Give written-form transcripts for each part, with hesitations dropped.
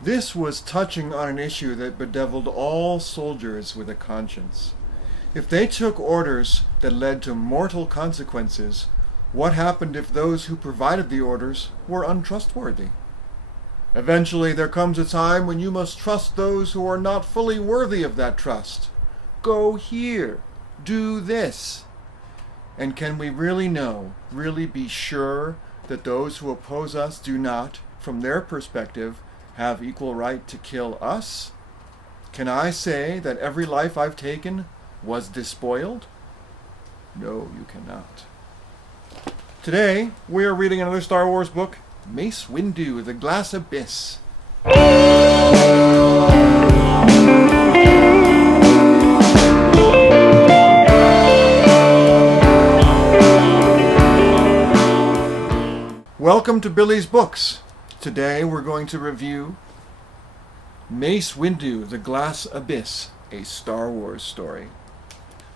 This was touching on an issue that bedeviled all soldiers with a conscience. If they took orders that led to mortal consequences, what happened if those who provided the orders were untrustworthy? Eventually, there comes a time when you must trust those who are not fully worthy of that trust. Go here. Do this. And can we really know, really be sure that those who oppose us do not, from their perspective, have equal right to kill us? Can I say that every life I've taken was despoiled? No, you cannot. Today, we are reading another Star Wars book, Mace Windu, The Glass Abyss. Welcome to Billy's Books. Today we're going to review Mace Windu, The Glass Abyss, a Star Wars story.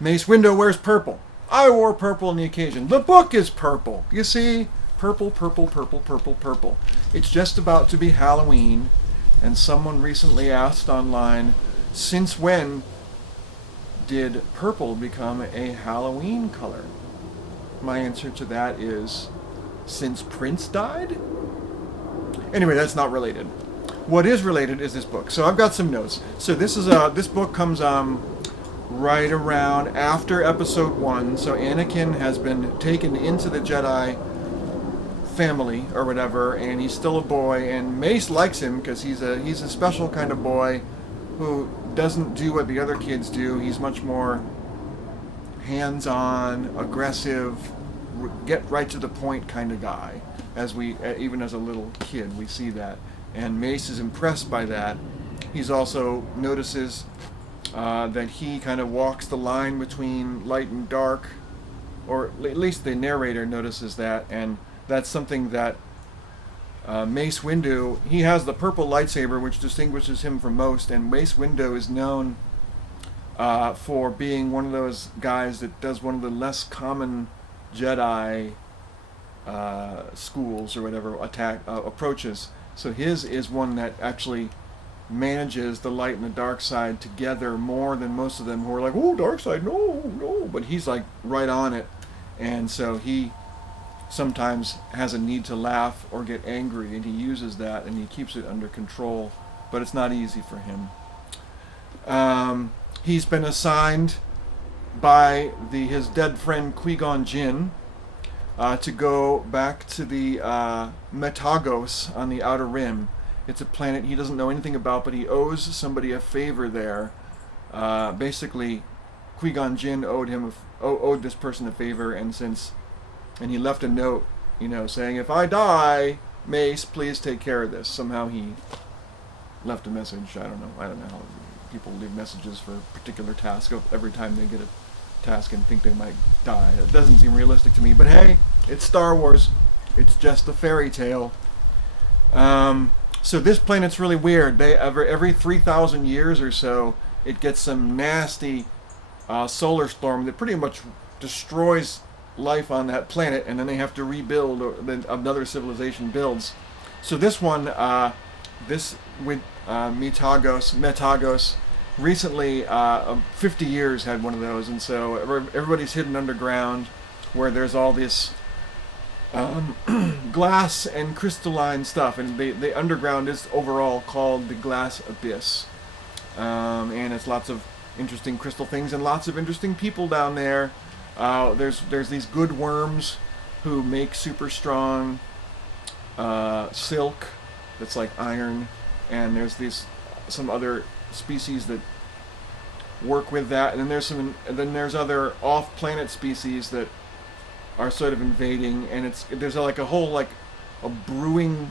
Mace Windu wears purple. I wore purple on the occasion. The book is purple. You see? Purple, purple, purple, purple, purple. It's just about to be Halloween, and someone recently asked online, since when did purple become a Halloween color? My answer to that is, since Prince died? Anyway, that's not related. What is related is this book. So I've got some notes. So this book comes right around after episode 1. So Anakin has been taken into the Jedi family or whatever, and he's still a boy, and Mace likes him because he's a special kind of boy who doesn't do what the other kids do. He's much more hands-on, aggressive, get right to the point kind of guy. Even as a little kid, we see that, and Mace is impressed by that. He's also notices that he kind of walks the line between light and dark, or at least the narrator notices that, and that's something that Mace Windu, he has the purple lightsaber, which distinguishes him from most, and Mace Windu is known for being one of those guys that does one of the less common Jedi schools or whatever approaches. So his is one that actually manages the light and the dark side together more than most of them who are like, oh, dark side, no, but he's like right on it, and so he sometimes has a need to laugh or get angry, and he uses that and he keeps it under control, but it's not easy for him. He's been assigned by his dead friend Qui-Gon Jinn to go back to the Metagos on the Outer Rim. It's a planet he doesn't know anything about, but he owes somebody a favor there. Basically, Qui-Gon Jinn owed this person a favor, and he left a note, saying, if I die, Mace, please take care of this. Somehow he left a message. I don't know how people leave messages for a particular task every time they get a task and think they might die. It doesn't seem realistic to me, but hey, it's Star Wars. It's just a fairy tale. So this planet's really weird. Every 3,000 years or so, it gets some nasty solar storm that pretty much destroys life on that planet, and then they have to rebuild, or then another civilization builds. So this one, this with Metagos, recently 50 years had one of those, and so everybody's hidden underground where there's all this glass and crystalline stuff, and the underground is overall called the Glass Abyss, and it's lots of interesting crystal things and lots of interesting people down there. There's these good worms who make super strong silk that's like iron, and there's some other species that work with that, and then there's other off-planet species that are sort of invading, and there's like a brewing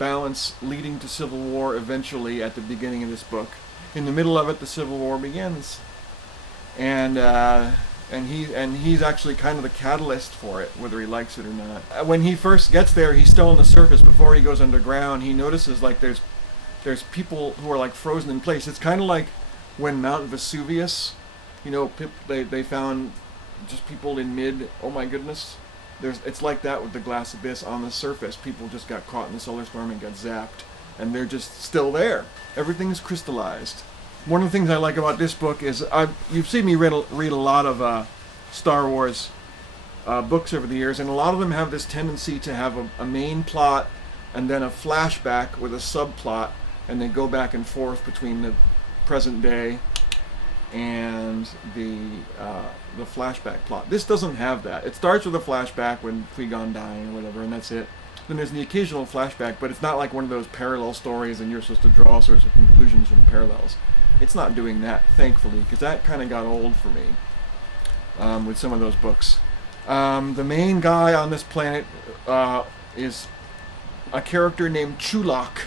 balance leading to civil war eventually at the beginning of this book. In the middle of it, the Civil War begins, and he's actually kind of the catalyst for it, whether he likes it or not. When he first gets there, he's still on the surface. Before he goes underground, he notices like there's people who are like frozen in place. It's kind of like when Mount Vesuvius, they found just people in oh my goodness. It's like that with the Glass Abyss on the surface. People just got caught in the solar storm and got zapped. and they're just still there. Everything's crystallized. One of the things I like about this book is you've seen me read a lot of Star Wars books over the years, and a lot of them have this tendency to have a main plot and then a flashback with a subplot, and they go back and forth between the present day and the flashback plot. This doesn't have that. It starts with a flashback when Qui-Gon dying or whatever, and that's it. Then there's the occasional flashback, but it's not like one of those parallel stories and you're supposed to draw sorts of conclusions from parallels. It's not doing that, thankfully, because that kind of got old for me with some of those books. The main guy on this planet is a character named Chulak,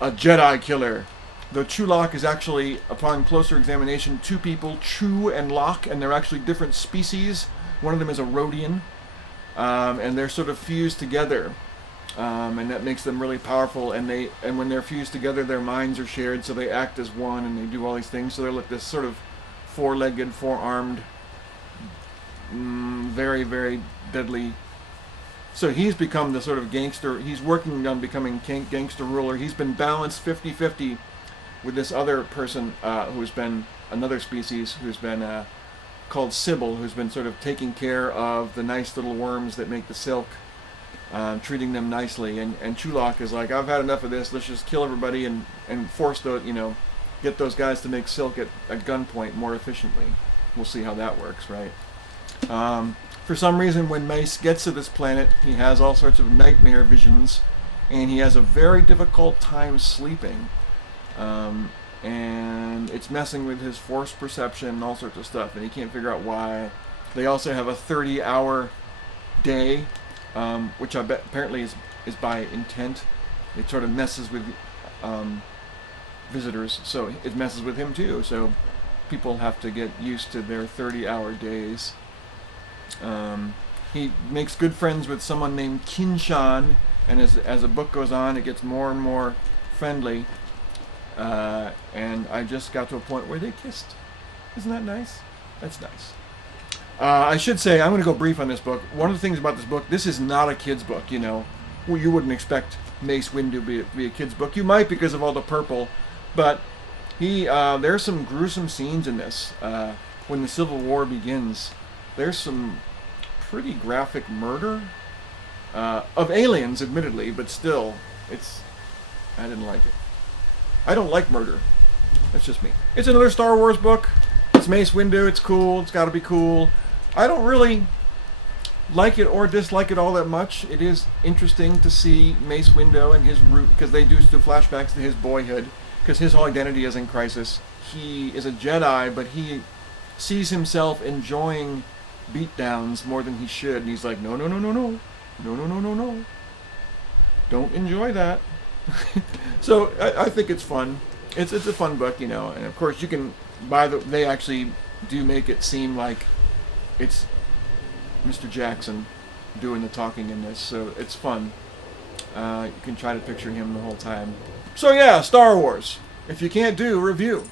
a Jedi killer. The Chulak is actually, upon closer examination, two people, Chu and Lok, and they're actually different species. One of them is a Rhodian, and they're sort of fused together, and that makes them really powerful. And when they're fused together, their minds are shared, so they act as one, and they do all these things. So they're like this sort of four-legged, four-armed, very, very deadly. So he's become the sort of gangster. He's working on becoming gangster ruler. He's been balanced 50-50 with this other person who's been another species who's been called Sybil, who's been sort of taking care of the nice little worms that make the silk, treating them nicely. And Chulak is like, I've had enough of this. Let's just kill everybody and force those, get those guys to make silk at gunpoint more efficiently. We'll see how that works, right? For some reason, when Mace gets to this planet, he has all sorts of nightmare visions, and he has a very difficult time sleeping. And it's messing with his force perception and all sorts of stuff, and he can't figure out why. They also have a 30-hour day, which I bet apparently is by intent. It sort of messes with visitors, so it messes with him too. So people have to get used to their 30-hour days. He makes good friends with someone named Kinshan, and as the book goes on, it gets more and more friendly. And I just got to a point where they kissed. Isn't that nice? That's nice. I should say, I'm going to go brief on this book. One of the things about this book, this is not a kid's book, Well, you wouldn't expect Mace Windu to be a kid's book. You might because of all the purple, but there's some gruesome scenes in this. When the Civil War begins, there's some pretty graphic murder of aliens, admittedly, but still, I didn't like it. I don't like murder. That's just me. It's another Star Wars book. It's Mace Windu. It's cool. It's got to be cool. I don't really like it or dislike it all that much. It is interesting to see Mace Windu and his root, because they do flashbacks to his boyhood, because his whole identity is in crisis. He is a Jedi, but he sees himself enjoying beatdowns more than he should, and he's like, no. Don't enjoy that. So I think it's fun. It's a fun book, and of course you can they actually do make it seem like it's Mr. Jackson doing the talking in this, so it's fun. You can try to picture him the whole time. So yeah, Star Wars. If you can't do, review.